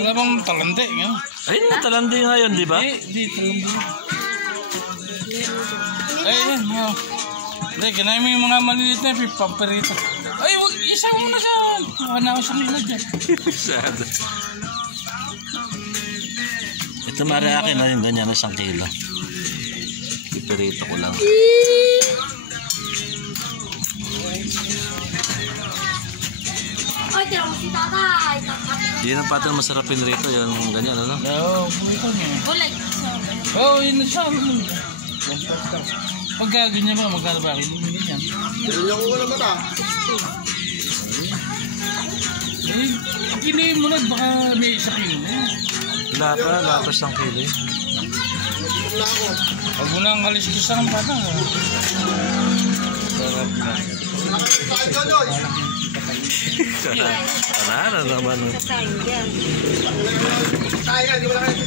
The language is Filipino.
Wala bang talande nga? Ayun na, talandi nga yun, di ba? Di talande. Ayun, hindi, kinain mo yung mga maliliit na pamperito. Ay, isa mo na siya. Wala ako sa nila dyan. Sad. Ito mara akin na yung ganyan na 1 kilo. Piperito ko lang. Ay, tira mo si tatay. Yun ang patang masarapin rito, yung ganyan, ano? Oo, kumita niya. Bulay. Oo, yun na siya. Pagka ganyan mga magkano ba? Hindi yan. Ganyan ko wala mata. Eh, piliin mo na, baka may 1 kilo na yan. Lapas 1 kilo eh. Wala ako. Huwag mo na ang kalis-kisan ng bata. Sarap na. Saan ka doon? Karana naman. Kasain yan. Kaya nga, di wala kayo